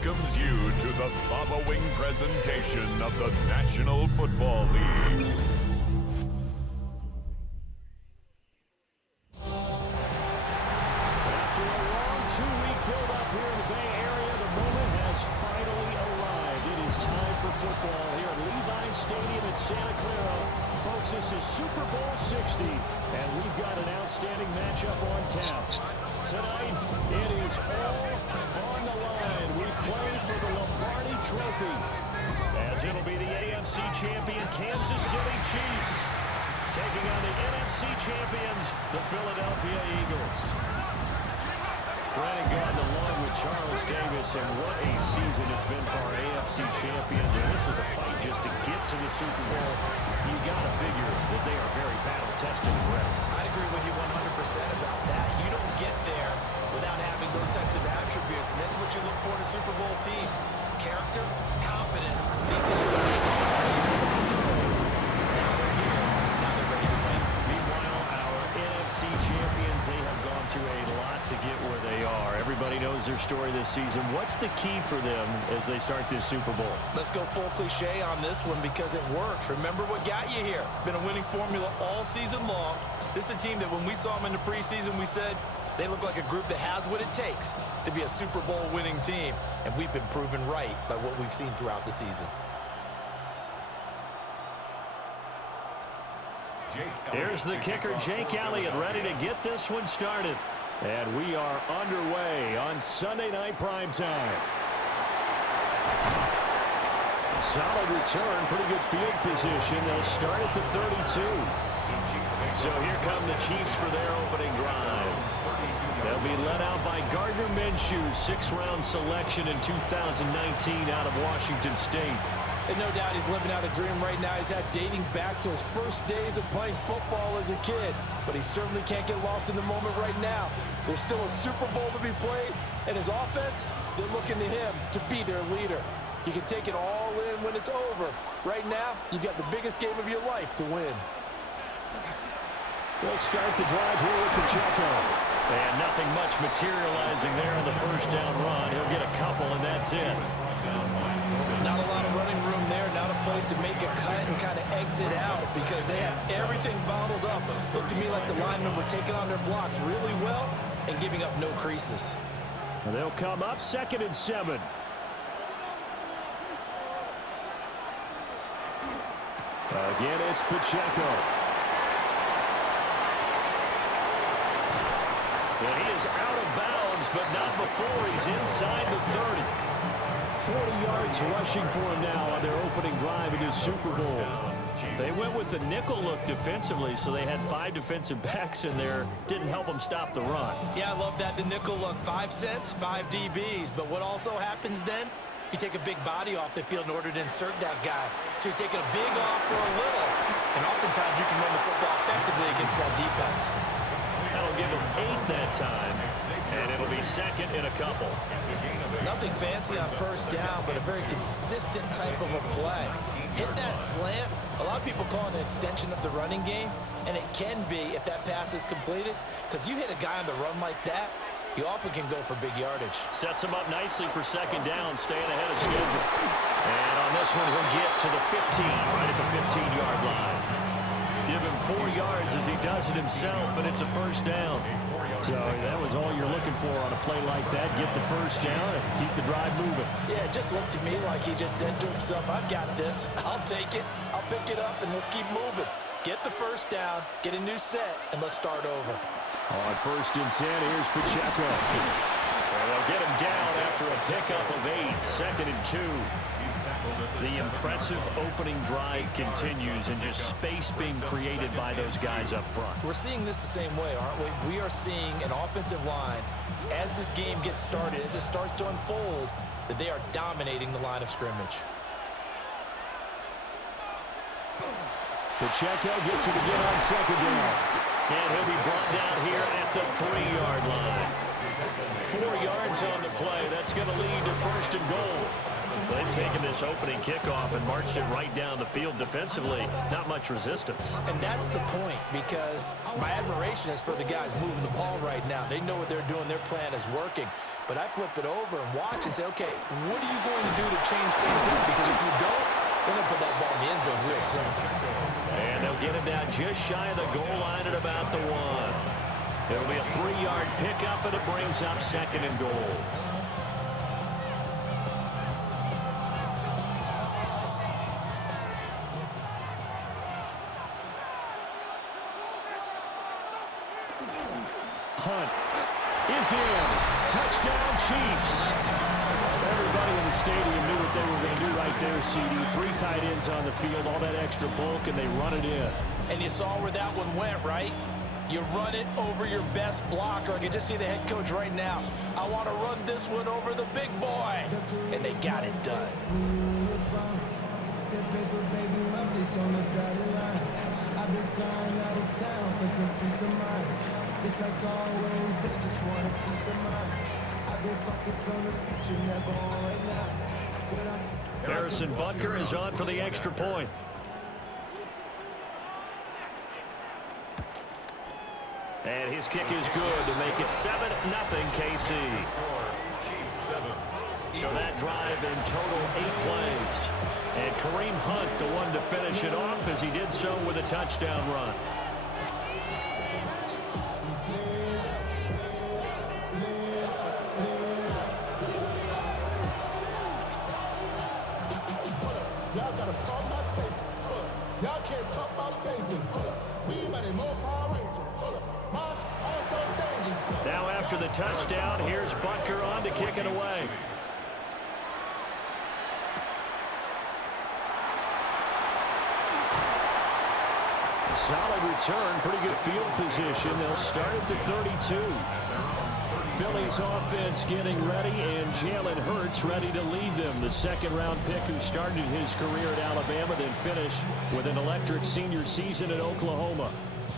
welcomes you to the following presentation of the National Football League. After a long two-week build-up here in the Bay Area, the moment has finally arrived. It is time for football here at Levi's Stadium in Santa Clara. Folks, this is Super Bowl 60, and we've got an outstanding matchup on tap. Tonight, it is all on the line. We play for the Lombardi Trophy, as it'll be the AFC champion Kansas City Chiefs taking on the NFC champions, the Philadelphia Eagles. Brandon Gordon along with Charles Davis, and what a season it's been for our AFC champions. And this is a fight just to get to the Super Bowl. You got to figure that they are very battle-tested and ready. I agree with you 100% about that. You don't get there without having those types of attributes, and that's what you look for in a Super Bowl team. Character, confidence. These guys don't have now they're here. Now they're ready to win. Meanwhile, our NFC champions, they have gone to a lot to get where they are. Everybody knows their story this season. What's the key for them as they start this Super Bowl? Let's go full cliche on this one because it works. Remember what got you here. Been a winning formula all season long. This is a team that when we saw them in the preseason, we said they look like a group that has what it takes to be a Super Bowl winning team. And we've been proven right by what we've seen throughout the season. Here's the kicker, Jake Elliott, ready to get this one started. And we are underway on Sunday Night Primetime. Solid return, pretty good field position. They'll start at the 32. So here come the Chiefs for their opening drive. They'll be led out by Gardner Minshew, sixth-round selection in 2019 out of Washington State. And no doubt he's living out a dream right now. He's had dating back to his first days of playing football as a kid. But he certainly can't get lost in the moment right now. There's still a Super Bowl to be played, and his offense, they're looking to him to be their leader. You can take it all in when it's over. Right now, you've got the biggest game of your life to win. We'll start the drive here with Pacheco. And nothing much materializing there on the first down run. He'll get a couple, and that's it. Not a lot of running room there, not a place to make a cut and kind of exit out because they have everything bottled up. Looked to me like the linemen were taking on their blocks really well and giving up no creases. And they'll come up 2nd and 7. Again, it's Pacheco. And he is out of bounds, but not before he's inside the 30. 40 yards rushing for him now on their opening drive in his Super Bowl. They went with the nickel look defensively, so they had 5 defensive backs in there. Didn't help them stop the run. Yeah, I love that, the nickel look. 5 cents, 5 DBs. But what also happens then, you take a big body off the field in order to insert that guy. So you're taking a big off for a little. And oftentimes you can run the football effectively against that defense. That'll give him 8 that time, and it'll be 2nd and a couple. Nothing fancy on first down, but a very consistent type of a play. Hit that slant. A lot of people call it an extension of the running game, and it can be if that pass is completed, because you hit a guy on the run like that, he often can go for big yardage. Sets him up nicely for 2nd down, staying ahead of schedule. And on this one, he'll get to the 15, right at the 15-yard line. Give him 4 yards as he does it himself, and it's a first down. So that was all you're looking for on a play like that. Get the first down and keep the drive moving. Yeah, it just looked to me like he just said to himself, I've got this. I'll take it. I'll pick it up, and let's keep moving. Get the first down, get a new set, and let's start over. On 1st and 10, here's Pacheco. And they'll get him down after a pickup of 8, 2nd and 2. The impressive opening drive continues, and just space being created by those guys up front. We're seeing this the same way, aren't we? We are seeing an offensive line, as this game gets started, as it starts to unfold, that they are dominating the line of scrimmage. Pacheco gets it again on 2nd down. And he'll be brought down here at the 3-yard line. 4 yards on the play. That's going to lead to 1st and goal. They've taken this opening kickoff and marched it right down the field defensively. Not much resistance. And that's the point, because my admiration is for the guys moving the ball right now. They know what they're doing. Their plan is working. But I flip it over and watch and say, okay, what are you going to do to change things up? Because if you don't, they're going to put that ball in the end zone real soon. And they'll get it down just shy of the goal line at about the 1. It'll be a 3-yard pickup, and it brings up 2nd and goal. Hunt is in. Touchdown, Chiefs. Everybody in the stadium knew what they were going to do right there, CD. 3 tight ends on the field, all that extra bulk, and they run it in. And you saw where that one went, right? You run it over your best blocker. I can just see the head coach right now. I want to run this one over the big boy. And they got it done. I've been flying out of town for some peace of mind. It's like always, they just want a piece of mind. I've been focused on the future, never on right now. Harrison Butker is on for the extra point. And his kick is good to make it 7-0 KC. So that drive in total 8 plays. And Kareem Hunt, the one to finish it off, as he did so with a touchdown run. Y'all gotta call my taste. Y'all can't talk about basic. We mighty more Power Ranger. Now after the touchdown, here's Butker on to kick it away. Solid return, pretty good field position. They'll start at the 32. Philly's offense getting ready, and Jalen Hurts ready to lead them. The 2nd-round pick who started his career at Alabama, then finished with an electric senior season at Oklahoma.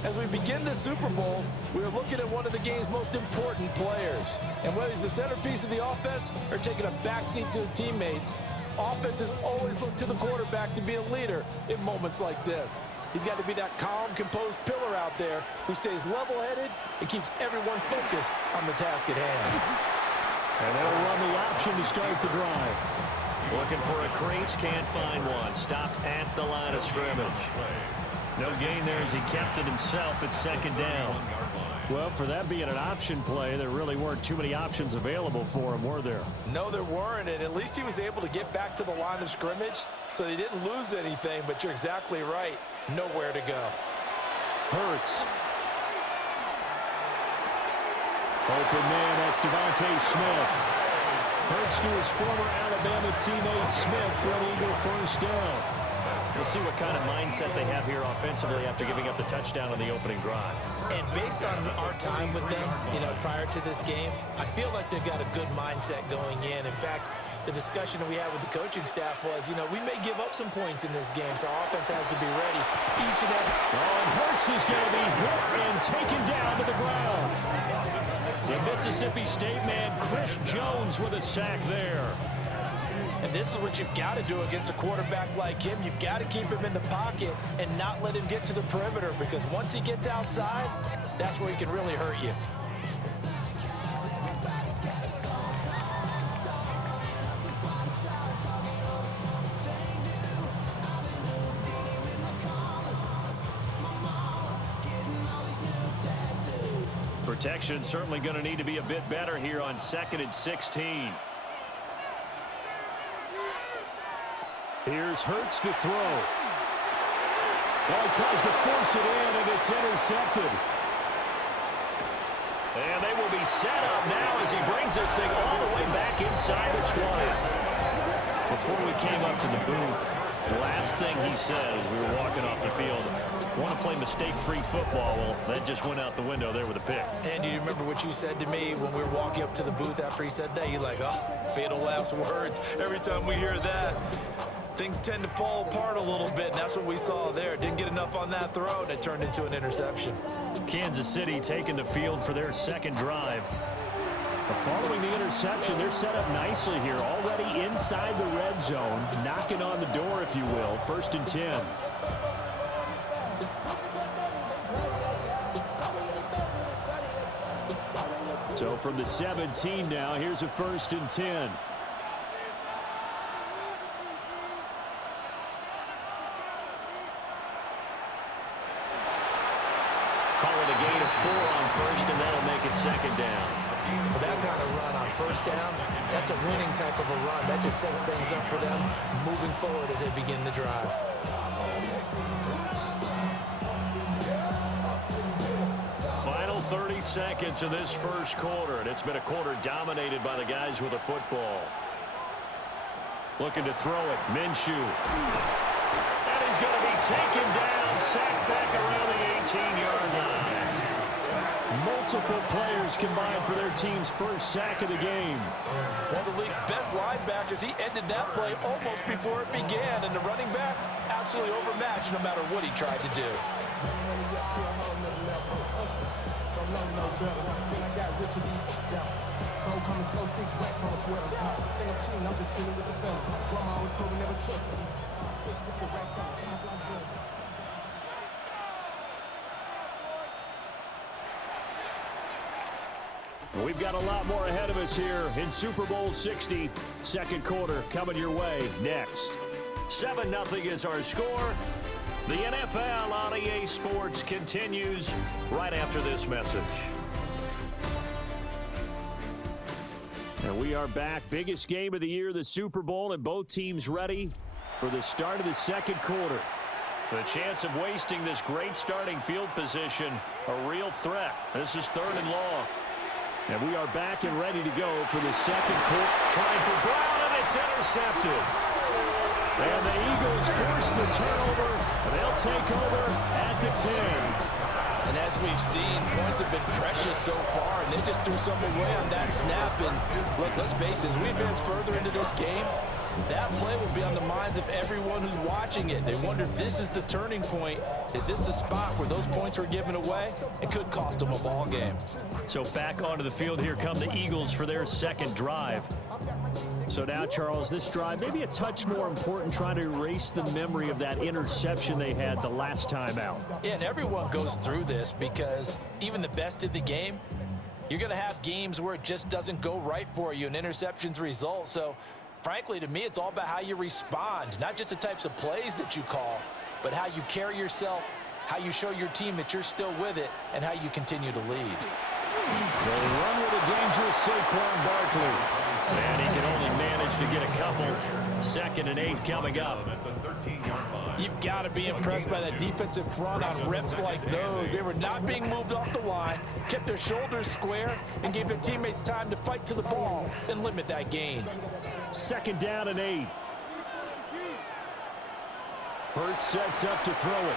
As we begin the Super Bowl, we are looking at one of the game's most important players. And whether he's the centerpiece of the offense or taking a backseat to his teammates, offenses always look to the quarterback to be a leader in moments like this. He's got to be that calm, composed pillar out there who stays level-headed and keeps everyone focused on the task at hand. And they'll run the option to start the drive. Looking for a crease, can't find one. Stopped at the line of scrimmage. No gain there as he kept it himself at 2nd down. Well, for that being an option play, there really weren't too many options available for him, were there? No, there weren't, and at least he was able to get back to the line of scrimmage, so they didn't lose anything, but you're exactly right. Nowhere to go. Hurts. Open man, that's Devontae Smith. Hurts to his former Alabama teammate Smith for an Eagle first down. We'll see what kind of mindset they have here offensively after giving up the touchdown on the opening drive. And based on our time with them, prior to this game, I feel like they've got a good mindset going in. In fact, the discussion that we had with the coaching staff was, we may give up some points in this game, so our offense has to be ready each and every. Oh, and Hurts is going to be hit and taken down to the ground. The Mississippi State man, Chris Jones, with a sack there. And this is what you've got to do against a quarterback like him. You've got to keep him in the pocket and not let him get to the perimeter, because once he gets outside, that's where he can really hurt you. Protection certainly going to need to be a bit better here on 2nd and 16. Here's Hurts to throw. Well, he tries to force it in, and it's intercepted. And they will be set up now as he brings this thing all the way back inside the 20. Before we came up to the booth, the last thing he said as we were walking off the field, want to play mistake-free football. Well, that just went out the window there with a pick. And do you remember what you said to me when we were walking up to the booth after he said that? You're like, oh, fatal last words. Every time we hear that, things tend to fall apart a little bit, and that's what we saw there. Didn't get enough on that throw, and it turned into an interception. Kansas City taking the field for their 2nd drive. Following the interception, they're set up nicely here, already inside the red zone, knocking on the door, if you will. 1st and 10. So from the 17 now, here's a 1st and 10. Call it a gain of 4 on 1st, and that'll make it 2nd down. With that kind of run on 1st down, that's a winning type of a run. That just sets things up for them moving forward as they begin the drive. Final 30 seconds of this 1st quarter, and it's been a quarter dominated by the guys with the football. Looking to throw it, Minshew. And he's going to be taken down, sacked back around the 18-yard line. Multiple players combined for their team's 1st sack of the game. One of the league's best linebackers, he ended that play almost before it began, and the running back absolutely overmatched no matter what he tried to do. We've got a lot more ahead of us here in Super Bowl 60. 2nd quarter coming your way next. 7-0 is our score. The NFL on EA Sports continues right after this message. And we are back. Biggest game of the year, the Super Bowl, and both teams ready for the start of the 2nd quarter. The chance of wasting this great starting field position, a real threat. This is 3rd and long. And we are back and ready to go for the 2nd quarter. Trying for Brown, and it's intercepted. And the Eagles force the turnover. They'll take over at the 10. And as we've seen, points have been precious so far, and they just threw some away on that snap. And look, let's face it, as we advance further into this game, that play will be on the minds of everyone who's watching it. They wonder if this is the turning point. Is this the spot where those points were given away? It could cost them a ball game. So back onto the field, here come the Eagles for their 2nd drive. So now, Charles, this drive maybe a touch more important, trying to erase the memory of that interception they had the last time out. Yeah, and everyone goes through this because even the best in the game, you're going to have games where it just doesn't go right for you and interceptions result. So frankly, to me, it's all about how you respond, not just the types of plays that you call, but how you carry yourself, how you show your team that you're still with it, and how you continue to lead. They'll run with a dangerous Saquon Barkley. And he can only manage to get a couple. 2nd and 8 coming up. You've got to be impressed by that defensive front on reps like those. They were not being moved off the line, kept their shoulders square, and gave their teammates time to fight to the ball and limit that gain. 2nd down and 8. Hurts sets up to throw it.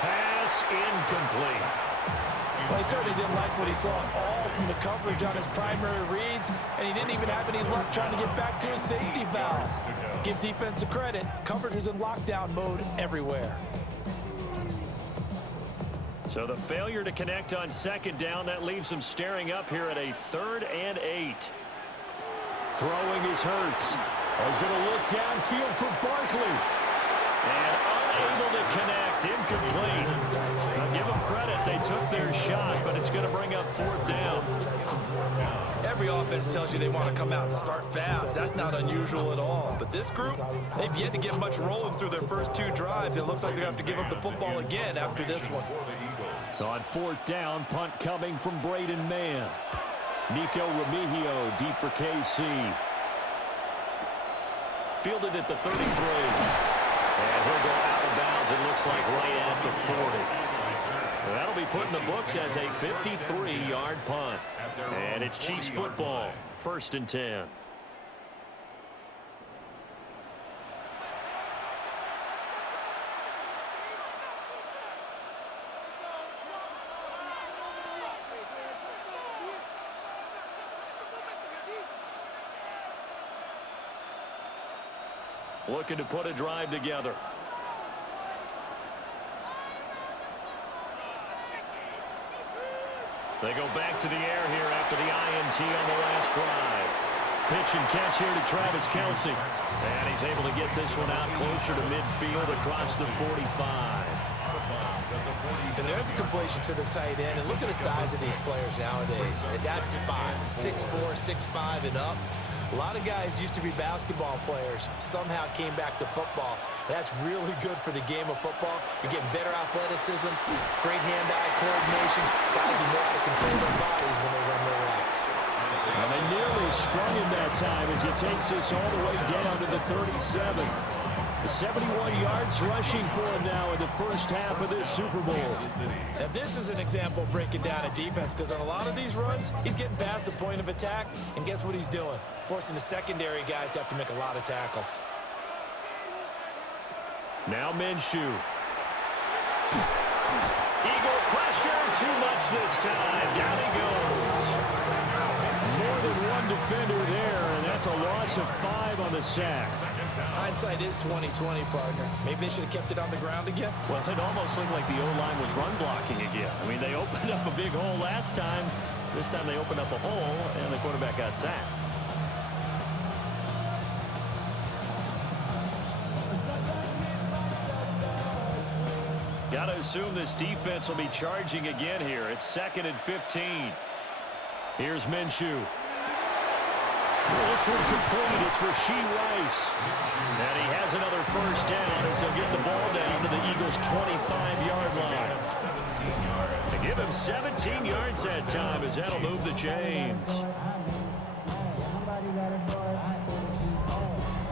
Pass incomplete. Well, he certainly didn't like what he saw all from the coverage on his primary reads, and he didn't even have any luck trying to get back to his safety valve. Give defense a credit. Coverage was in lockdown mode everywhere. So the failure to connect on 2nd down, that leaves them staring up here at a 3rd and 8. Throwing is Hurts. He's going to look downfield for Barkley. And unable to connect, incomplete. Now give them credit, they took their shot, but it's going to bring up 4th down. Every offense tells you they want to come out and start fast. That's not unusual at all. But this group, they've yet to get much rolling through their first 2 drives. It looks like they're going to have to give up the football again after this one. On 4th down, punt coming from Braden Mann. Nico Remigio deep for KC. Fielded at the 33. And he'll go out of bounds, it looks like right at the 40. That'll be put in the books as a 53-yard punt. And it's Chiefs football, 1st and 10. Looking to put a drive together. They go back to the air here after the INT on the last drive. Pitch and catch here to Travis Kelce. And he's able to get this one out closer to midfield across the 45. And there's a completion to the tight end. And look at the size of these players nowadays. At that spot, 6'4", 6'5", and up. A lot of guys used to be basketball players, somehow came back to football. That's really good for the game of football. You're getting better athleticism, great hand-eye coordination, guys who know how to control their bodies when they run their routes. And they nearly sprung him that time as he takes this all the way down to the 37. 71 yards rushing for him now in the first half of this Super Bowl. Now this is an example of breaking down a defense, because on a lot of these runs, he's getting past the point of attack, and guess what he's doing? Forcing the secondary guys to have to make a lot of tackles. Now Minshew. Eagle pressure, too much this time. Down he goes. More than one defender there, and that's a loss of 5 on the sack. Hindsight is 20/20, partner. Maybe they should have kept it on the ground again. Well, it almost looked like the O-line was run blocking again. I mean, they opened up a big hole last time. This time they opened up a hole, and the quarterback got sacked. Got to assume this defense will be charging again here. It's 2nd and 15. Here's Minshew. This one complete. It's Rashee Rice. And he has another first down as he'll get the ball down to the Eagles' 25-yard line. To give him 17 yards that time as that'll move the chains.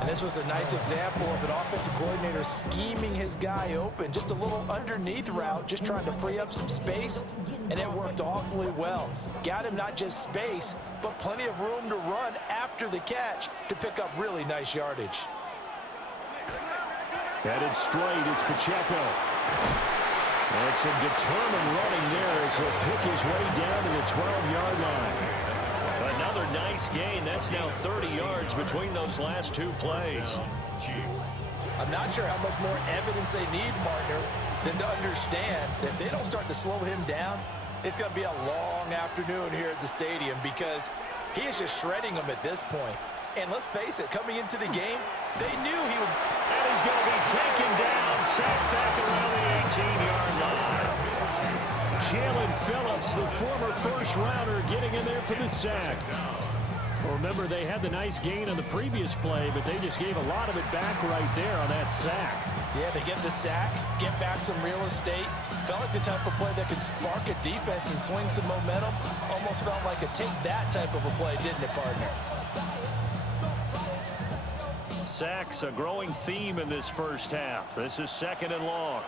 And this was a nice example of an offensive coordinator scheming his guy open. Just a little underneath route, just trying to free up some space, and it worked awfully well. Got him not just space, but plenty of room to run after the catch to pick up really nice yardage. Headed straight, it's Pacheco. And some determined running there as he'll pick his way down to the 12-yard line. Another nice gain. That's now 30 yards between those last 2 plays. I'm not sure how much more evidence they need, partner, than to understand that if they don't start to slow him down, it's going to be a long afternoon here at the stadium, because he is just shredding them at this point. And let's face it, coming into the game, they knew he would. And he's going to be taken down, sacked back around the 18-yard line. Jalen Phillips, the former first-rounder, getting in there for the sack. Well, remember, they had the nice gain on the previous play, but they just gave a lot of it back right there on that sack. Yeah, they get the sack, get back some real estate. Felt like the type of play that could spark a defense and swing some momentum. Almost felt like a take-that type of a play, didn't it, partner? Sacks, a growing theme in this first half. This is 2nd and long.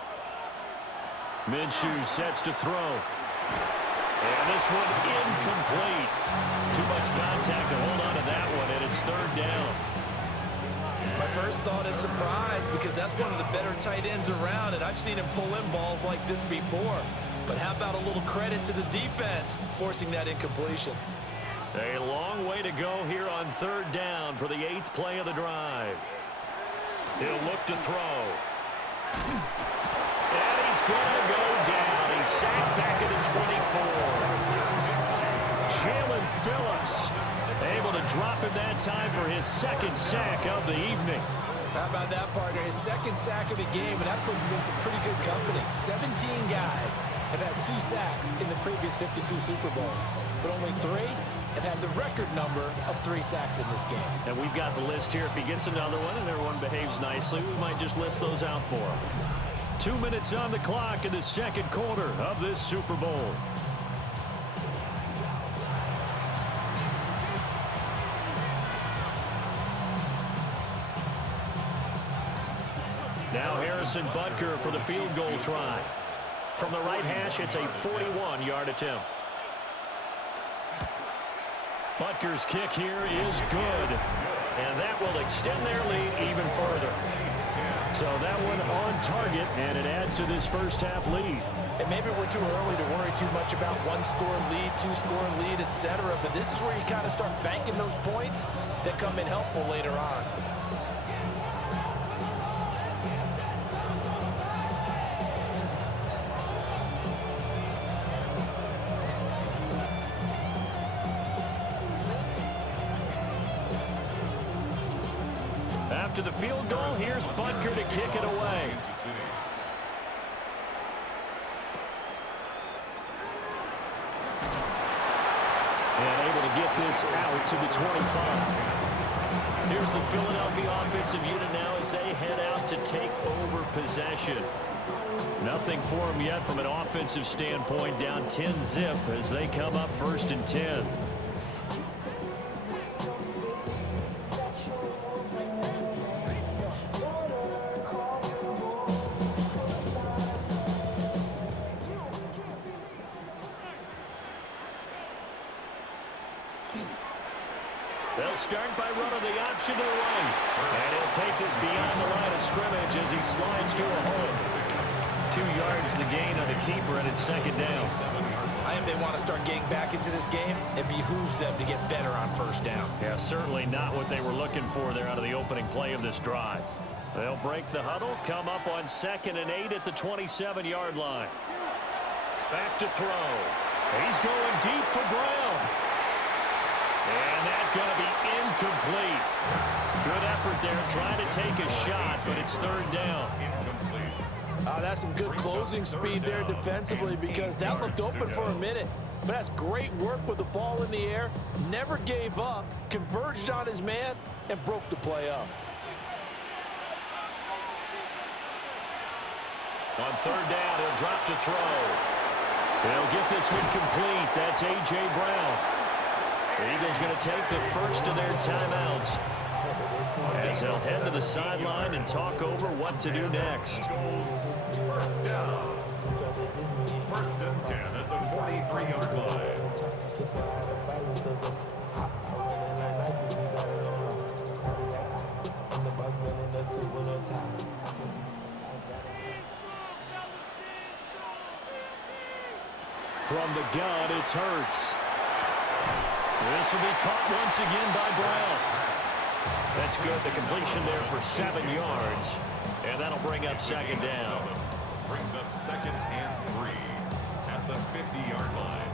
Minshew sets to throw. And this one incomplete. Too much contact to hold on to that one, and it's 3rd down. My first thought is surprise, because that's one of the better tight ends around, and I've seen him pull in balls like this before. But how about a little credit to the defense forcing that incompletion? A long way to go here on 3rd down for the 8th play of the drive. He'll look to throw. And he's going to go down. He's sacked back at the 24. Jalen Phillips able to drop him that time for his 2nd sack of the evening. How about that, partner? His 2nd sack of the game, and that puts him in some pretty good company. 17 guys have had 2 sacks in the previous 52 Super Bowls, but only 3 have had the record number of 3 sacks in this game. And we've got the list here. If he gets another one and everyone behaves nicely, we might just list those out for him. 2 minutes on the clock in the 2nd quarter of this Super Bowl. Now Harrison Butker for the field goal try. From the right hash, it's a 41-yard attempt. Butker's kick here is good, and that will extend their lead even further. So that one on target, and it adds to this first half lead. And maybe we're too early to worry too much about 1-score lead, 2-score lead, etc. But this is where you kind of start banking those points that come in helpful later on. after the field goal. Here's Butker to kick it away. And able to get this out to the 25. Here's the Philadelphia offensive unit now as they head out to take over possession. Nothing for them yet from an offensive standpoint, down 10-zip as they come up 1st and 10. They'll start by running the option to the right. And he'll take this beyond the line of scrimmage as he slides to a hole. 2 yards the gain on the keeper, and it's 2nd down. If they want to start getting back into this game, it behooves them to get better on 1st down. Yeah, certainly not what they were looking for there out of the opening play of this drive. They'll break the huddle, come up on 2nd and 8 at the 27-yard line. Back to throw. He's going deep for Brown. And that's going to be incomplete. Good effort there trying to take a shot, but it's 3rd down. That's some good closing speed there defensively because that looked open for a minute. But that's great work with the ball in the air. Never gave up, converged on his man, and broke the play up. On 3rd down, he'll drop to throw. He'll get this one complete. That's A.J. Brown. The Eagles going to take the first of their timeouts as they'll head to the sideline and talk over what to do next. 1st down. 1st and 10 at the 43-yard line. From the gun, it's Hurts. This will be caught once again by Brown. That's good. The completion there for 7 yards. And that'll bring up 2nd down. Brings up 2nd and 3 at the 50-yard line.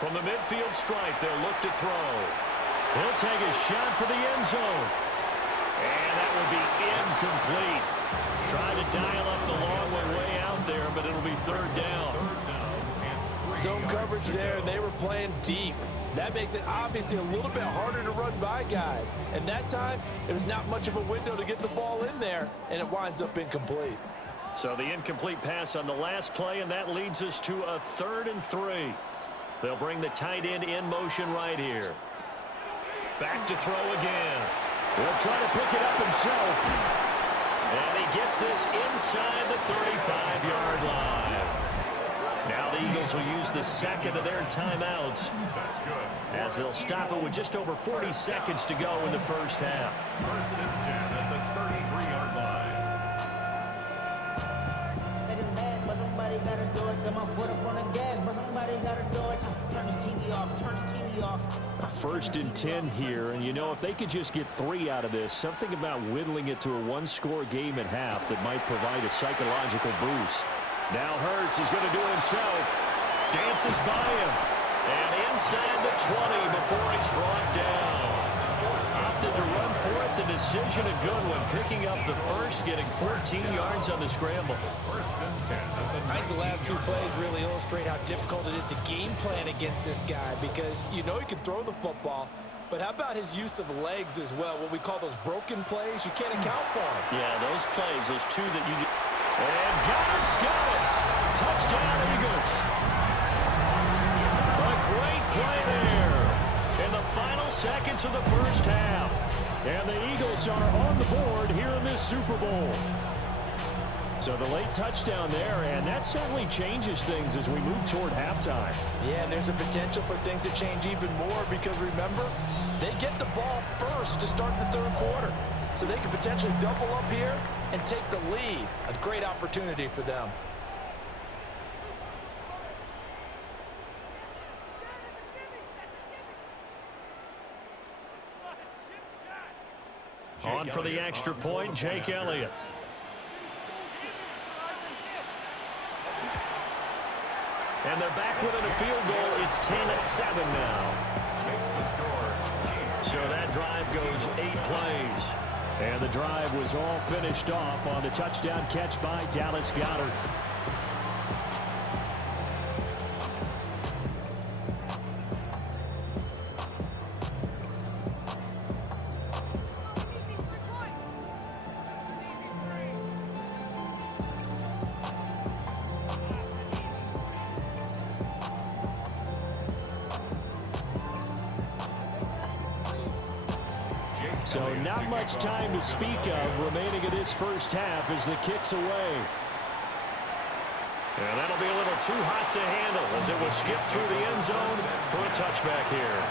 From the midfield stripe, they'll look to throw. He'll take a shot for the end zone. And that will be incomplete. Trying to dial up the long way out there, but it'll be 3rd down. Zone coverage there, and they were playing deep. That makes it obviously a little bit harder to run by guys. And that time, it was not much of a window to get the ball in there, and it winds up incomplete. So the incomplete pass on the last play, and that leads us to a 3rd and 3. They'll bring the tight end in motion right here. Back to throw again. He'll try to pick it up himself. And he gets this inside the 35-yard line. Now the Eagles will use the 2nd of their timeouts. That's good. As they'll stop it with just over 40 seconds to go in the 1st half. 1st and 10 at the 33-yard line. Making bad, but somebody gotta do it. Got my foot up on the gas, but somebody gotta do it. Turn his TV off, turn his TV off. 1st and 10 here, and you know, if they could just get 3 out of this, something about whittling it to a 1-score game at half that might provide a psychological boost. Now Hurts is going to do it himself. Dances by him. And inside the 20 before he's brought down. Opted to run for it. The decision a good one. Picking up the first, getting 14 yards on the scramble. 1st and 10 at the I think the last 2 plays really illustrate how difficult it is to game plan against this guy because you know he can throw the football, but how about his use of legs as well, what we call those broken plays? You can't account for them. Yeah, those plays, those 2 that you... And Goddard's got it! Touchdown, Eagles! A great play there in the final seconds of the 1st half. And the Eagles are on the board here in this Super Bowl. So the late touchdown there, and that certainly changes things as we move toward halftime. Yeah, and there's a potential for things to change even more because remember, they get the ball first to start the 3rd quarter. So they could potentially double up here and take the lead. A great opportunity for them. On for the extra point, Jake Elliott. And they're back within a field goal. It's 10-7 now. Makes the score. So that drive goes 8 plays. And the drive was all finished off on the touchdown catch by Dallas Goedert. So not much time to speak of remaining in this first half as the kick's away. And that'll be a little too hot to handle as it will skip through the end zone for a touchback here.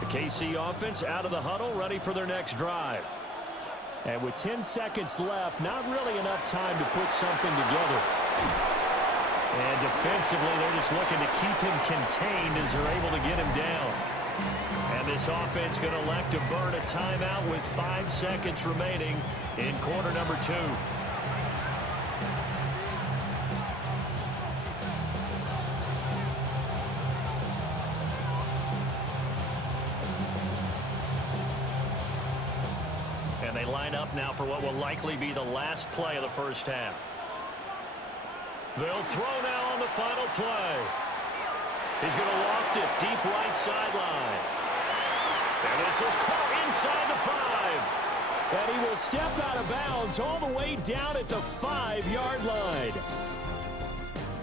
The KC offense out of the huddle, ready for their next drive. And with 10 seconds left, not really enough time to put something together. And defensively, they're just looking to keep him contained as they're able to get him down. And this offense going to elect to burn a timeout with 5 seconds remaining in quarter number 2. And they line up now for what will likely be the last play of the first half. They'll throw now on the final play. He's going to loft it deep right sideline. And this is caught inside the 5. And he will step out of bounds all the way down at the 5-yard line.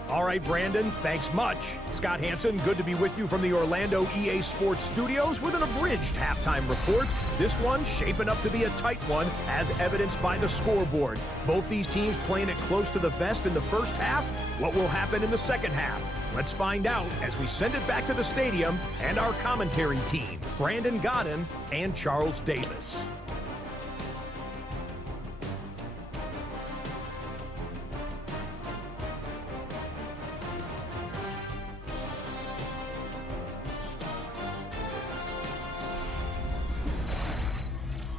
All right, Brandon, thanks much. Scott Hansen, good to be with you from the Orlando EA Sports Studios with an abridged halftime report. This one shaping up to be a tight one, as evidenced by the scoreboard. Both these teams playing it close to the vest in the first half. What will happen in the second half? Let's find out as we send it back to the stadium and our commentary team, Brandon Godden and Charles Davis.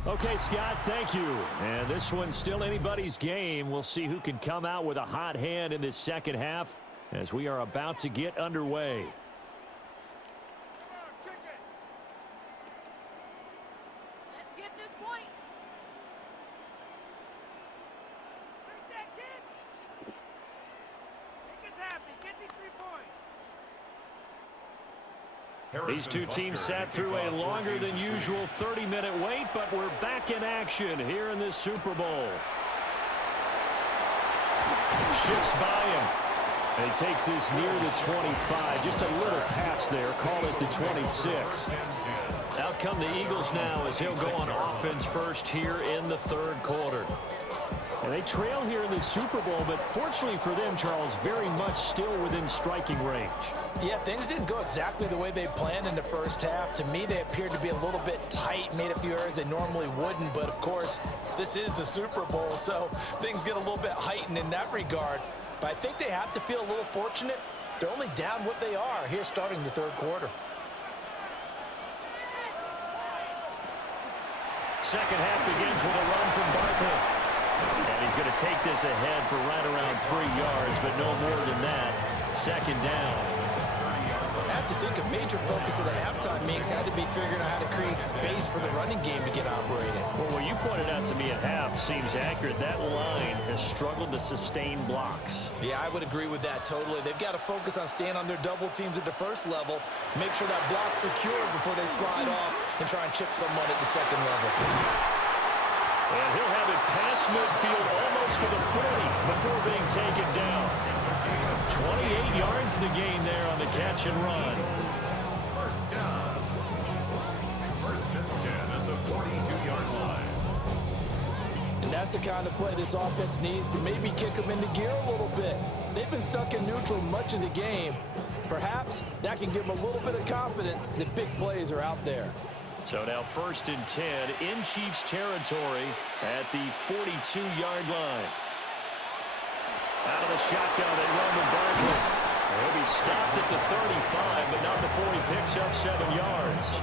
Okay, Scott, thank you. And this one's still anybody's game. We'll see who can come out with a hot hand in this second half as we are about to get underway. Let's get this point. Make that kid. Make us happy. Get these 3 points. These two teams sat through a longer than usual 30-minute wait, but we're back in action here in this Super Bowl. Shifts by him. And he takes this near the 25. Just a little pass there. Call it the 26. Out come the Eagles now as he'll go on offense first here in the third quarter. And they trail here in the Super Bowl, but fortunately for them, Charles, very much still within striking range. Yeah, things didn't go exactly the way they planned in the first half. To me, they appeared to be a little bit tight, made a few errors they normally wouldn't. But, of course, this is the Super Bowl, so things get a little bit heightened in that regard. But I think they have to feel a little fortunate. They're only down what they are here starting the third quarter. Second half begins with a run from Barkley. And he's going to take this ahead for right around 3 yards, but no more than that. Second down. I have to think a major focus of the halftime meetings had to be figuring out how to create space for the running game to get operating. Well, what you pointed out to me at half seems accurate. That line has struggled to sustain blocks. Yeah, I would agree with that totally. They've got to focus on staying on their double teams at the first level, make sure that block's secure before they slide off and try and chip someone at the second level. And he'll have it past midfield almost to the 40 before being taken down. 28 yards the gain there on the catch and run. First down. First and 10 at the 42-yard line. And that's the kind of play this offense needs to maybe kick them into gear a little bit. They've been stuck in neutral much of the game. Perhaps that can give them a little bit of confidence that big plays are out there. So now first and 10 in Chiefs territory at the 42-yard line. Out of the shotgun, they run with Barkley. He'll be stopped at the 35, but not before he picks up 7 yards.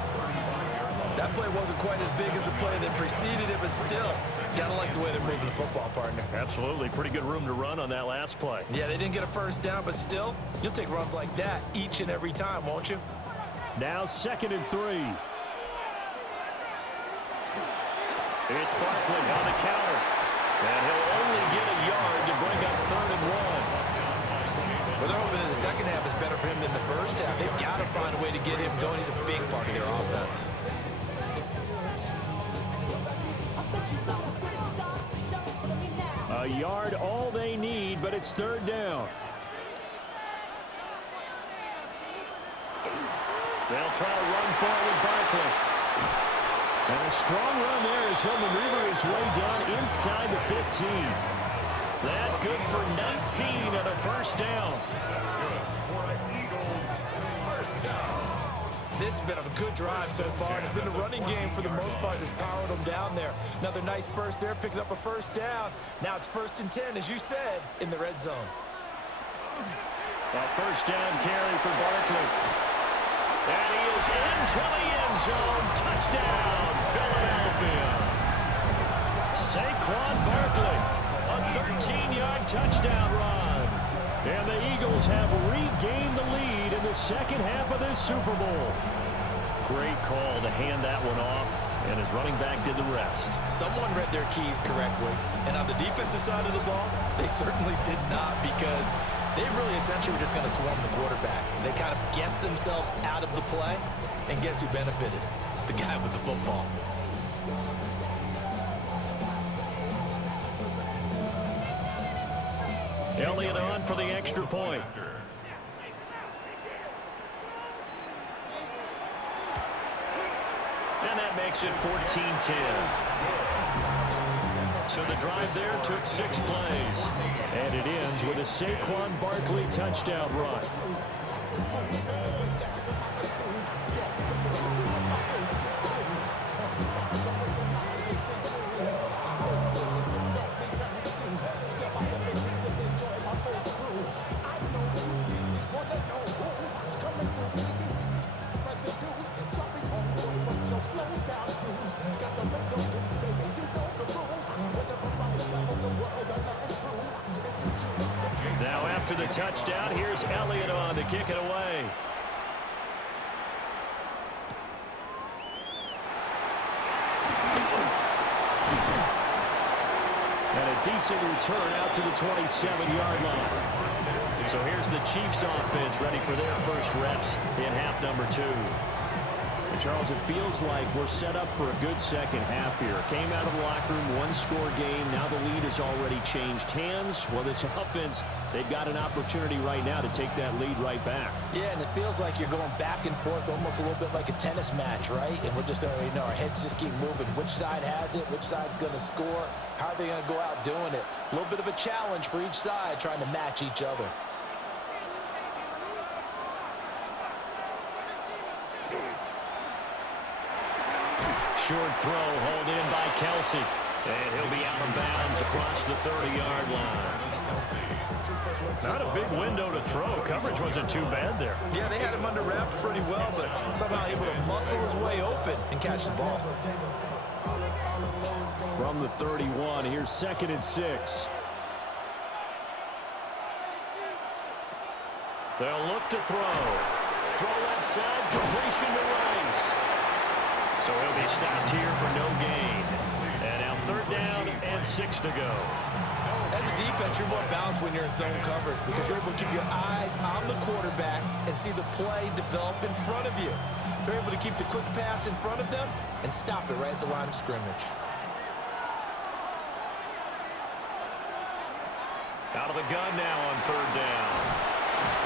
That play wasn't quite as big as the play that preceded it, but still, gotta like the way they're moving the football, partner. Absolutely. Pretty good room to run on that last play. Yeah, they didn't get a first down, but still, you'll take runs like that each and every time, won't you? Now 2nd and 3. It's Barkley on the counter. And he'll only get a yard to bring up 3rd and 1. Well, they're hoping that the second half is better for him than the first half. They've got to find a way to get him going. He's a big part of their offense. A yard all they need, but it's 3rd down. They'll try to run forward Barkley. And a strong run there as he'll maneuver his way down inside the 15. That good for 19 and a first down. That's good for an Eagles first down. This has been a good drive so far. It's been a running game for the most part that's powered them down there. Another nice burst there, picking up a first down. Now it's 1st and 10, as you said, in the red zone. A first down carry for Barkley. And he is into the end zone. Touchdown, Philadelphia. Saquon Barkley, a 13-yard touchdown run. And the Eagles have regained the lead in the second half of this Super Bowl. Great call to hand that one off, and his running back did the rest. Someone read their keys correctly, and on the defensive side of the ball, they certainly did not, because they really essentially were just going to swarm the quarterback. They kind of guessed themselves out of the play, and guess who benefited? The guy with the football. Elliott on for the extra point. And that makes it 14-10. So the drive there took 6 plays. And it ends with a Saquon Barkley touchdown run. Now after the touchdown, here's Elliott on to kick it away. And a decent return out to the 27-yard line. So here's the Chiefs offense ready for their first reps in half number 2. And Charles, it feels like we're set up for a good second half here. Came out of the locker room, 1-score game. Now the lead has already changed hands. Well, this offense, they've got an opportunity right now to take that lead right back. Yeah, and it feels like you're going back and forth, almost a little bit like a tennis match, right? And we're just already know our heads just keep moving. Which side has it? Which side's going to score? How are they going to go out doing it? A little bit of a challenge for each side, trying to match each other. Short throw hauled in by Kelsey. And he'll be out of bounds across the 30-yard line. Not a big window to throw. Coverage wasn't too bad there. Yeah, they had him under wraps pretty well, but somehow able to muscle his way open and catch the ball. From the 31, here's 2nd and 6. They'll look to throw. Throw left side, completion to Rice. So he'll be stopped here for no gain. And now 3rd down and 6 to go. As a defense, you're more balanced when you're in zone coverage because you're able to keep your eyes on the quarterback and see the play develop in front of you. They're able to keep the quick pass in front of them and stop it right at the line of scrimmage. Out of the gun now on 3rd down.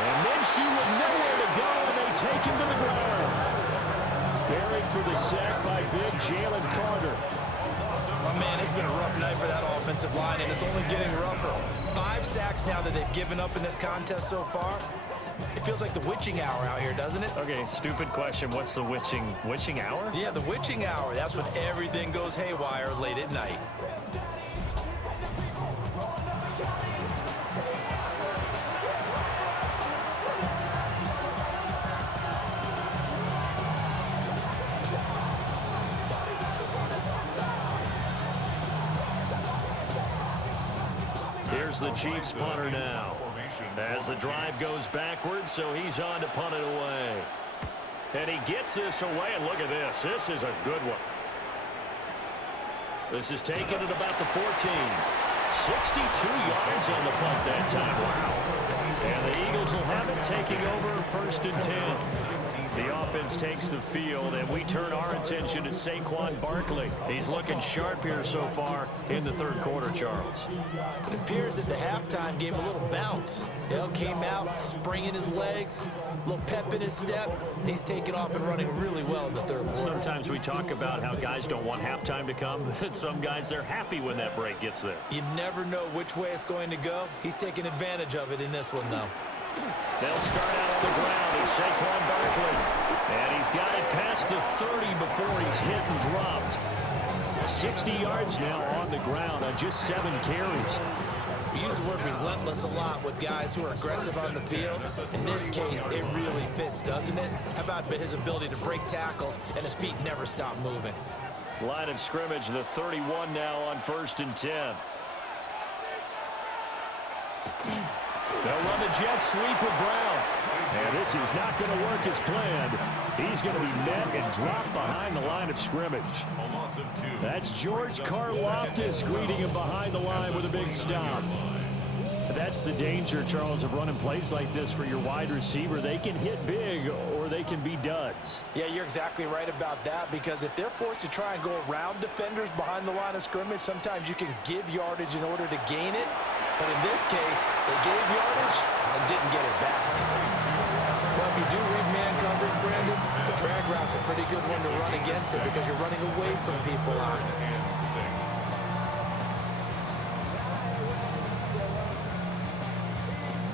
And Minshew with nowhere to go, and they take him to the ground. Buried for the sack by big Jalen Carter. Oh, man, it's been a rough night for that offensive line, and it's only getting rougher. 5 sacks now that they've given up in this contest so far. It feels like the witching hour out here, doesn't it? Okay, stupid question. What's the witching hour? Yeah, the witching hour. That's when everything goes haywire late at night. is the Chiefs punter now. As the drive goes backwards, so he's on to punt it away. And he gets this away, and look at this. This is a good one. This is taken at about the 14. 62 yards on the punt that time. Wow. And the Eagles will have it, taking over 1st and 10. The offense takes the field, and we turn our attention to Saquon Barkley. He's looking sharp here so far in the 3rd quarter, Charles. It appears that the halftime gave him a little bounce. Came out, springing his legs, a little pep in his step, and he's taking off and running really well in the 3rd quarter. Sometimes we talk about how guys don't want halftime to come, but some guys, they're happy when that break gets there. You never know which way it's going to go. He's taking advantage of it in this one, though. They'll start out on the ground. It's Saquon Barkley. And he's got it past the 30 before he's hit and dropped. 60 yards now on the ground on just 7 carries. We use the word relentless a lot with guys who are aggressive on the field. In this case, it really fits, doesn't it? How about his ability to break tackles and his feet never stop moving? Line of scrimmage, the 31 now on 1st and 10. They'll run the jet sweep with Brown. And this is not going to work as planned. He's going to be met and dropped behind the line of scrimmage. That's George Karlaftis greeting him behind the line with a big stop. That's the danger, Charles, of running plays like this for your wide receiver. They can hit big or they can be duds. Yeah, you're exactly right about that, because if they're forced to try and go around defenders behind the line of scrimmage, sometimes you can give yardage in order to gain it. But in this case, they gave yardage and didn't get it back. Well, if you do read man coverage, Brandon, the drag route's a pretty good one to run against it because you're running away from people on it.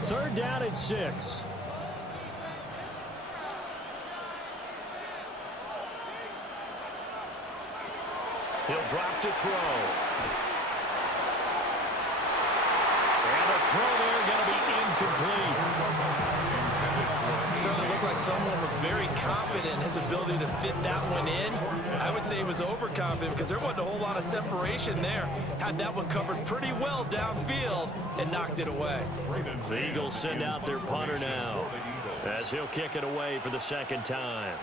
Third down and 6. He'll drop to throw. And the throw there going to be incomplete. Certainly looked like someone was very confident in his ability to fit that one in. I would say he was overconfident because there wasn't a whole lot of separation there. Had that one covered pretty well downfield and knocked it away. The Eagles send out their punter now as he'll kick it away for the 2nd time.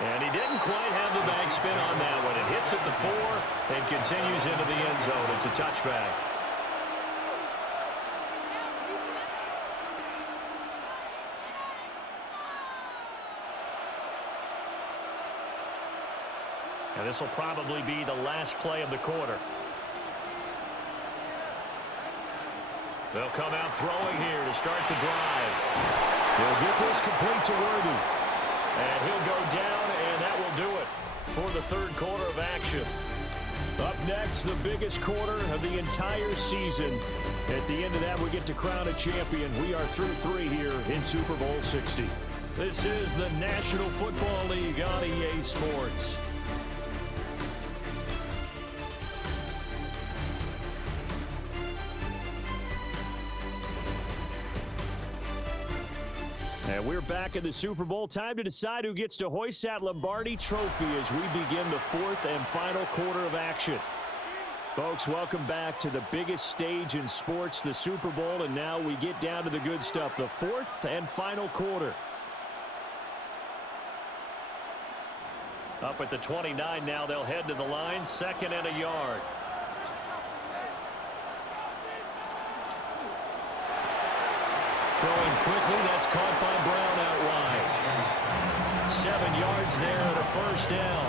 And he didn't quite have the backspin on that one. It hits at the 4 and continues into the end zone. It's a touchback. And this will probably be the last play of the quarter. They'll come out throwing here to start the drive. He'll get this complete to Worthy. And he'll go down, and that will do it for the 3rd quarter of action. Up next, the biggest quarter of the entire season. At the end of that, we get to crown a champion. We are through 3 here in Super Bowl 60. This is the National Football League on EA Sports. And we're back in the Super Bowl. Time to decide who gets to hoist that Lombardi Trophy as we begin the 4th and final quarter of action. Folks, welcome back to the biggest stage in sports, the Super Bowl, and now we get down to the good stuff, the 4th and final quarter. Up at the 29 now, they'll head to the line, 2nd and a yard. Throwing quickly, that's caught by Brown out wide. 7 yards there and a 1st down.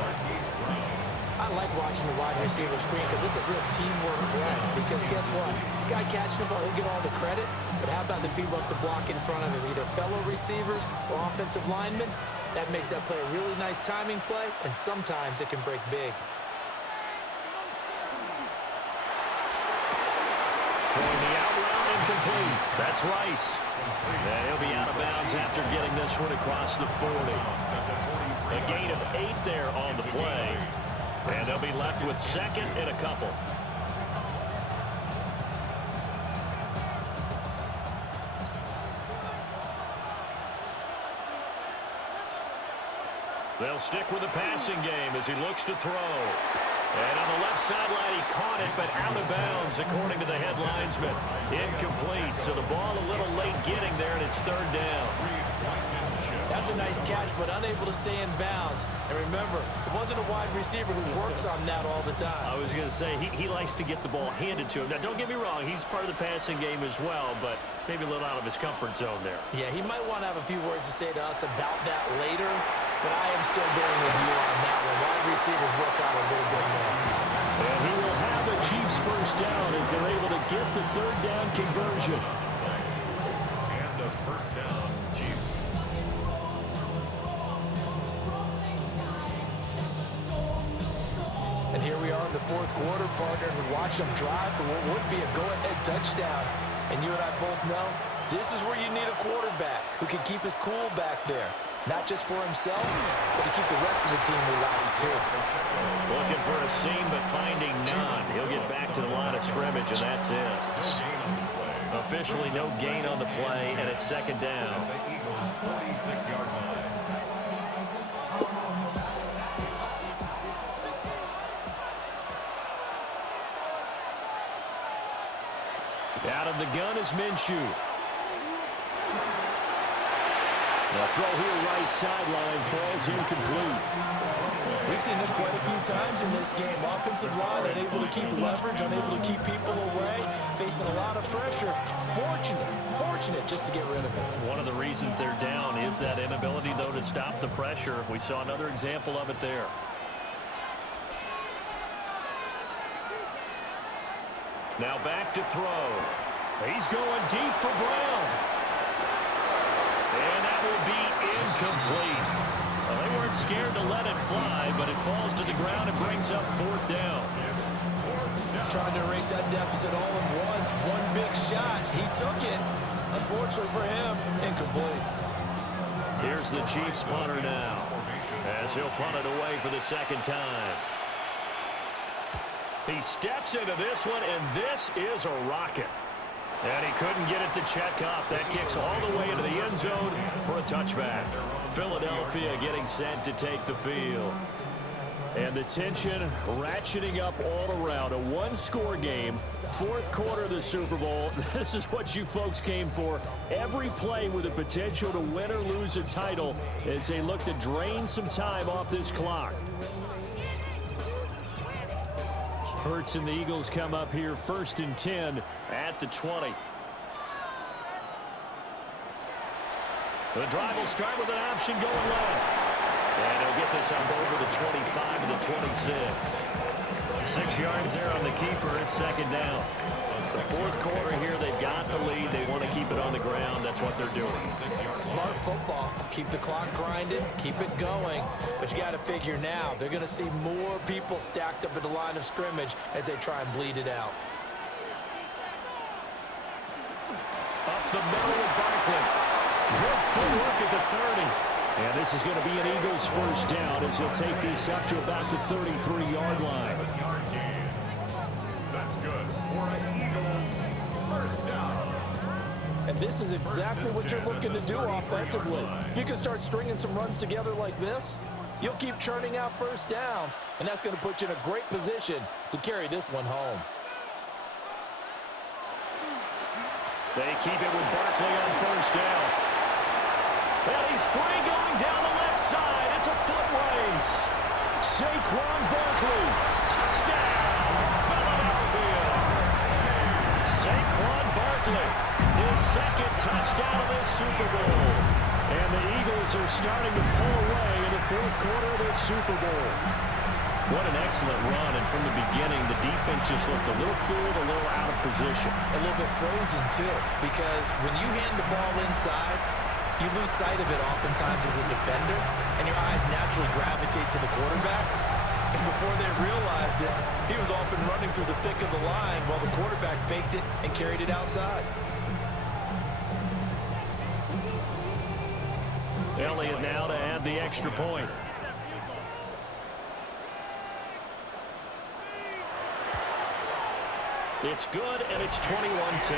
I like watching the wide receiver screen because it's a real teamwork play. Because guess what? The guy catching the ball, he'll get all the credit. But how about the people up to block in front of him, either fellow receivers or offensive linemen? That makes that play a really nice timing play, and sometimes it can break big. Throwing the out route incomplete. That's Rice. And he'll be out of bounds after getting this one across the 40. A gain of 8 there on the play. And they'll be left with 2nd and a couple. They'll stick with the passing game as he looks to throw. And on the left sideline, he caught it, but out of bounds, according to the head linesman. Incomplete, so the ball a little late getting there, and it's third down. That's a nice catch, but unable to stay in bounds. And remember, it wasn't a wide receiver who works on that all the time. I was going to say, he likes to get the ball handed to him. Now, don't get me wrong, he's part of the passing game as well, but maybe a little out of his comfort zone there. Yeah, he might want to have a few words to say to us about that later, but I am still going with you on that one. Wide receivers work out a little bit more. And he will have the Chiefs first down as they're able to get the third down conversion. And a first down, Chiefs. And here we are in the fourth quarter, partner, and we watch them drive for what would be a go-ahead touchdown. And you and I both know this is where you need a quarterback who can keep his cool back there. Not just for himself, but to keep the rest of the team relaxed, too. Looking for a seam, but finding none. He'll get back to the line of scrimmage, and that's it. Officially no gain on the play, and it's second down. The Eagles' 46-yard line. Out of the gun is Minshew. The throw here right sideline falls incomplete. We've seen this quite a few times in this game. Offensive line unable to keep leverage, unable to keep people away, facing a lot of pressure. Fortunate just to get rid of it. One of the reasons they're down is that inability, though, to stop the pressure. We saw another example of it there. Now back to throw. He's going deep for Brown. And that will be incomplete. Well, they weren't scared to let it fly, but it falls to the ground and brings up fourth down. Trying to erase that deficit all at once. One big shot. He took it. Unfortunately for him, incomplete. Here's the Chiefs punter now, as he'll punt it away for the second time. He steps into this one, and this is a rocket. And he couldn't get it to check up. That kicks all the way into the end zone for a touchback. Philadelphia getting set to take the field. And the tension ratcheting up all around. A one-score game, fourth quarter of the Super Bowl. This is what you folks came for. Every play with the potential to win or lose a title as they look to drain some time off this clock. Hurts and the Eagles come up here first and 10 at the 20. The drive will start with an option going left. And he'll get this up over the 25 to the 26. 6 yards there on the keeper. It's second down. The fourth quarter here, they've got the lead. They want to keep it on the ground. That's what they're doing. Smart football. Keep the clock grinding. Keep it going. But you got to figure now, they're going to see more people stacked up at the line of scrimmage as they try and bleed it out. Up the middle with Barkley. Good footwork at the 30. And this is going to be an Eagles first down as he'll take this up to about the 33-yard line. That's good for an Eagles first down. And this is exactly what you're looking to do offensively. If you can start stringing some runs together like this, you'll keep churning out first downs, and that's going to put you in a great position to carry this one home. They keep it with Barkley on first down. And he's free going down the left side. It's a foot race. Saquon Barkley. Touchdown, Philadelphia. Saquon Barkley, his second touchdown of this Super Bowl. And the Eagles are starting to pull away in the fourth quarter of this Super Bowl. What an excellent run, and from the beginning, the defense just looked a little fooled, a little out of position. A little bit frozen, too, because when you hand the ball inside, you lose sight of it oftentimes as a defender, and your eyes naturally gravitate to the quarterback. And before they realized it, he was off and running through the thick of the line while the quarterback faked it and carried it outside. Elliott now to add the extra point. It's good, and it's 21-10.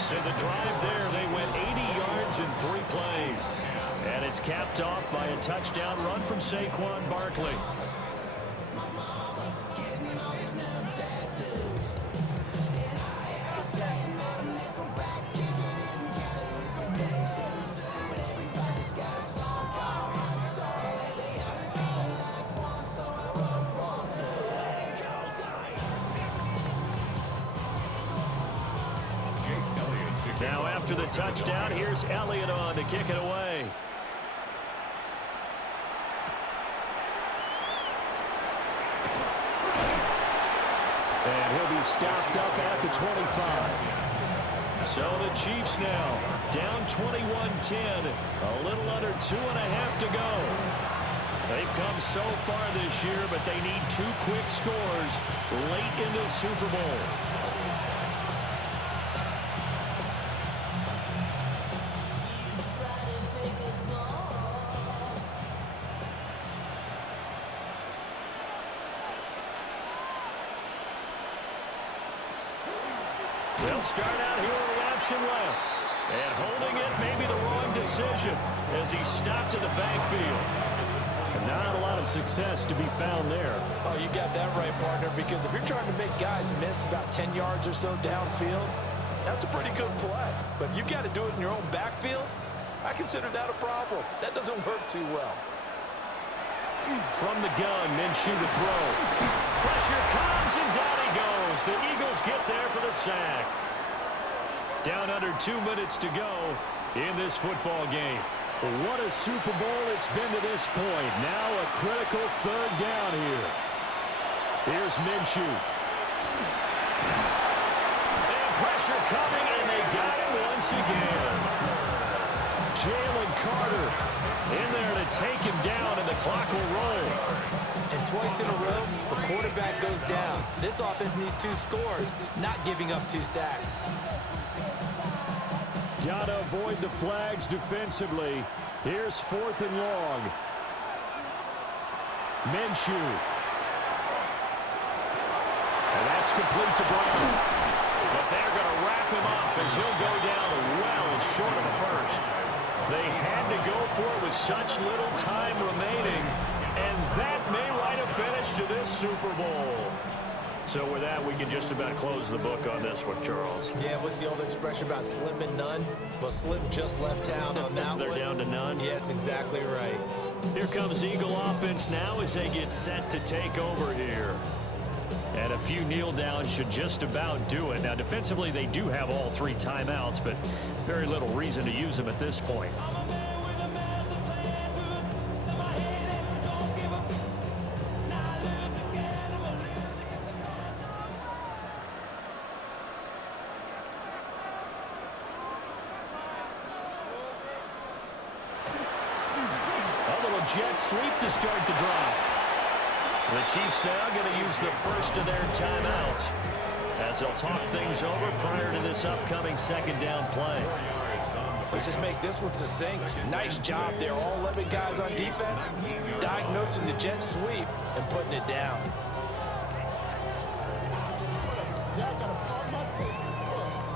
So the drive there, they went 80 yards yards in 3 plays. And it's capped off by a touchdown run from Saquon Barkley. Now after the touchdown, here's Elliott on to kick it away. And he'll be stopped up at the 25. So the Chiefs now down 21-10, a little under 2.5 to go. They've come so far this year, but they need 2 quick scores late in the Super Bowl. They'll start out here on the option left. And holding it may be the wrong decision as he stopped in the backfield. Not a lot of success to be found there. Oh, you got that right, partner, because if you're trying to make guys miss about 10 yards or so downfield, that's a pretty good play. But if you've got to do it in your own backfield, I consider that a problem. That doesn't work too well. From the gun, Minshew to throw. Pressure comes, and down he goes. The Eagles get there for the sack. Down under 2 minutes to go in this football game. What a Super Bowl it's been to this point. Now a critical 3rd down here. Here's Minshew. And pressure coming, and they got him once again. Jalen Carter in there to take him down, and the clock will roll. And twice in a row, the quarterback goes down. This offense needs 2 scores, not giving up 2 sacks. Gotta avoid the flags defensively. Here's 4th and long. Minshew. And that's complete to Brown. But they're going to wrap him up as he'll go down well short of the first. They had to go for it with such little time remaining, and that may write a finish to this Super Bowl. So with that, we can just about close the book on this one, Charles. Yeah, what's the old expression about slim and none? Well, Slim just left town on that They're one. down to none? Yes, exactly right. Here comes Eagle offense now as they get set to take over here. And a few kneel downs should just about do it. Now, defensively, they do have all 3 timeouts, but very little reason to use them at this point. Jet sweep to start the drive. The Chiefs now going to use the first of their timeouts as they'll talk things over prior to this upcoming 2nd down play. Let's just make this one succinct. Nice job there, all 11 guys on defense, diagnosing the jet sweep and putting it down. Y'all gotta pop my taste.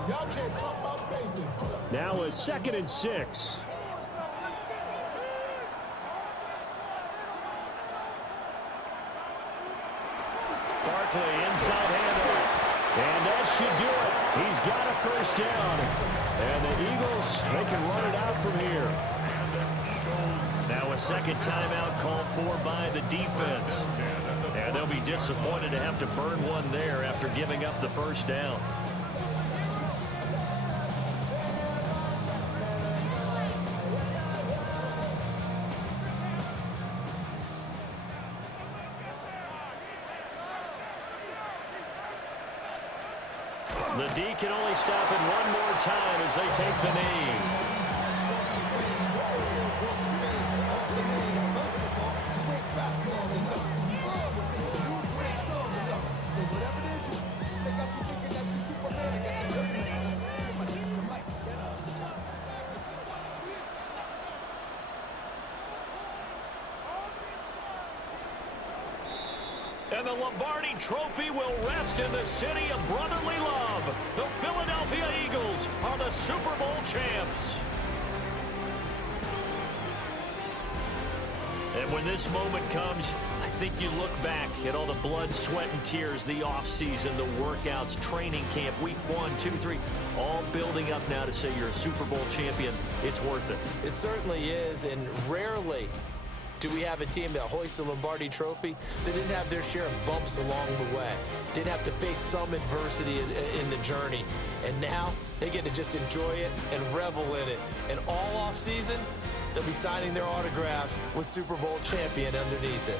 Y'all can't talk about basic. Now a 2nd and 6. Barkley inside handoff. And that should do it. He's got a 1st down. And the Eagles, they can run it out from here. Now a 2nd timeout called for by the defense. And they'll be disappointed to have to burn one there after giving up the 1st down. The D can only stop it one more time as they take the knee. And the Lombardi Trophy will rest in the city of brotherly love. The Philadelphia Eagles are the Super Bowl champs. And when this moment comes, I think you look back at all the blood, sweat, and tears, the offseason, the workouts, training camp, week 1, 2, 3, all building up now to say you're a Super Bowl champion. It's worth it. It certainly is, and rarely do we have a team that hoists the Lombardi Trophy that didn't have their share of bumps along the way, didn't have to face some adversity in the journey, and now they get to just enjoy it and revel in it. And all offseason, they'll be signing their autographs with Super Bowl champion underneath it.